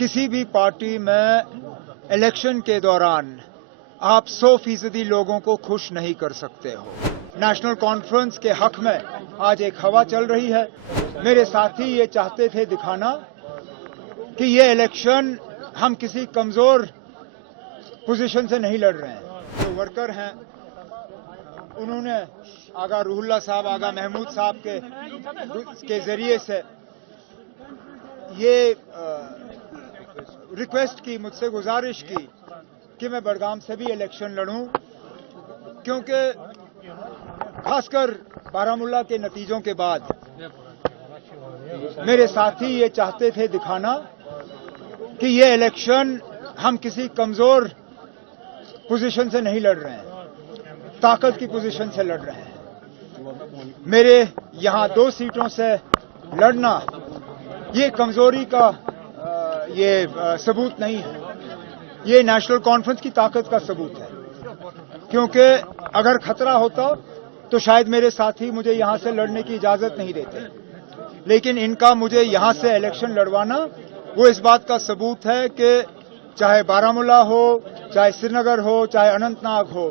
किसी भी पार्टी में इलेक्शन के दौरान आप 100% लोगों को खुश नहीं कर सकते हो। नेशनल कॉन्फ्रेंस के हक में आज एक हवा चल रही है। मेरे साथी ये चाहते थे दिखाना कि ये इलेक्शन हम किसी कमजोर पोजीशन से नहीं लड़ रहे हैं। जो वर्कर हैं उन्होंने आगा रूहुल्ला साहब, आगा महमूद साहब के जरिए से ये रिक्वेस्ट की, मुझसे गुजारिश की कि मैं बडगाम से भी इलेक्शन लड़ूं, क्योंकि खासकर बारामूला के नतीजों के बाद मेरे साथी ये चाहते थे दिखाना कि ये इलेक्शन हम किसी कमजोर पोजीशन से नहीं लड़ रहे हैं, ताकत की पोजीशन से लड़ रहे हैं। मेरे यहां 2 सीटों से लड़ना ये कमजोरी का ये सबूत नहीं है, ये नेशनल कॉन्फ्रेंस की ताकत का सबूत है। क्योंकि अगर खतरा होता तो शायद मेरे साथी मुझे यहां से लड़ने की इजाजत नहीं देते, लेकिन इनका मुझे यहां से इलेक्शन लड़वाना वो इस बात का सबूत है कि चाहे बारामूला हो, चाहे श्रीनगर हो, चाहे अनंतनाग हो,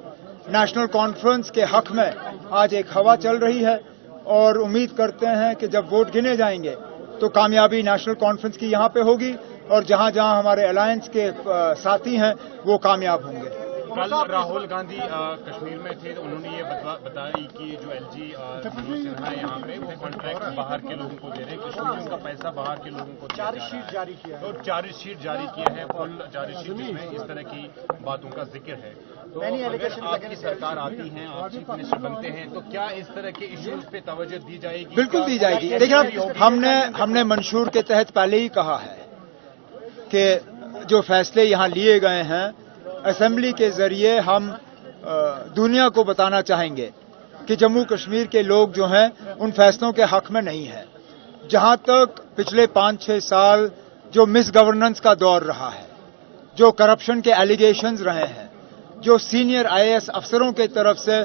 नेशनल कॉन्फ्रेंस के हक में आज एक हवा चल रही है। और उम्मीद करते हैं कि जब वोट गिने जाएंगे तो कामयाबी नेशनल कॉन्फ्रेंस की यहां पे होगी और जहां जहां हमारे अलायंस के साथी हैं वो कामयाब होंगे। कल राहुल गांधी कश्मीर में थे, तो उन्होंने ये बताई कि जो एलजी सिन्हा है यहाँ पे वो कॉन्ट्रैक्ट बाहर के लोगों को दे रहे हैं, कश्मीरियों का पैसा बाहर के लोगों को चार्जशीट जारी किया है, और चार्जशीट जारी किया है, फुल चार्जशीट में इस तरह की बातों का जिक्र है। तो अगर आपकी सरकार आती है, आप चीफ मिनिस्टर बनते हैं, तो क्या इस तरह के इश्यूज पे तवज्जो दी जाएगी? बिल्कुल दी जाएगी। देखिए, हमने मंशूर के तहत पहले ही कहा है कि जो फैसले यहाँ लिए गए हैं असेंबली के जरिए हम दुनिया को बताना चाहेंगे कि जम्मू कश्मीर के लोग जो हैं उन फैसलों के हक में नहीं है। जहां तक पिछले 5-6 साल जो मिस गवर्नेंस का दौर रहा है, जो करप्शन के एलिगेशंस रहे हैं, जो सीनियर आईएएस अफसरों के तरफ से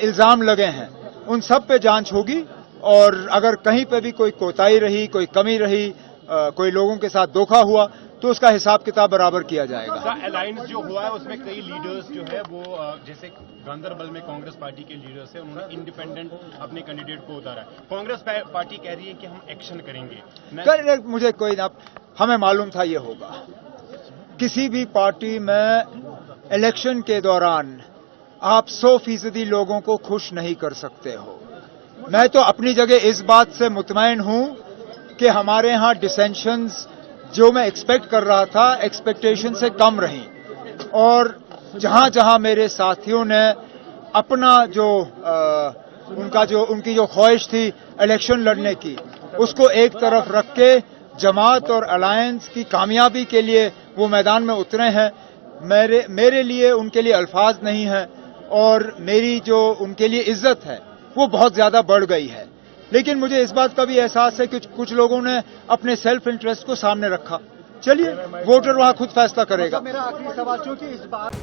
इल्जाम लगे हैं, उन सब पे जांच होगी और अगर कहीं पे भी कोई कोताही रही, कोई कमी रही, कोई लोगों के साथ धोखा हुआ तो उसका हिसाब किताब बराबर किया जाएगा। अलायंस जो हुआ है उसमें कई लीडर्स जो है वो जैसे गांधरबल में कांग्रेस पार्टी के लीडर्स है, उन्होंने इंडिपेंडेंट अपने कैंडिडेट को उतारा है। कांग्रेस पार्टी कह रही है कि हम एक्शन करेंगे। मुझे कोई ना, हमें मालूम था ये होगा। किसी भी पार्टी में इलेक्शन के दौरान आप 100% लोगों को खुश नहीं कर सकते हो। मैं तो अपनी जगह इस बात से मुतमईन हूं कि हमारे यहां डिसेंशंस जो मैं एक्सपेक्ट कर रहा था एक्सपेक्टेशन से कम रही, और जहां जहां मेरे साथियों ने अपना उनकी जो ख्वाहिश थी इलेक्शन लड़ने की, उसको एक तरफ रख के जमात और अलायंस की कामयाबी के लिए वो मैदान में उतरे हैं। मेरे लिए उनके लिए अल्फाज नहीं है और मेरी जो उनके लिए इज्जत है वो बहुत ज्यादा बढ़ गई है। लेकिन मुझे इस बात का भी एहसास है कि कुछ लोगों ने अपने सेल्फ इंटरेस्ट को सामने रखा। चलिए, वोटर वहां खुद फैसला करेगा। मेरा आखिरी सवाल, क्योंकि इस बार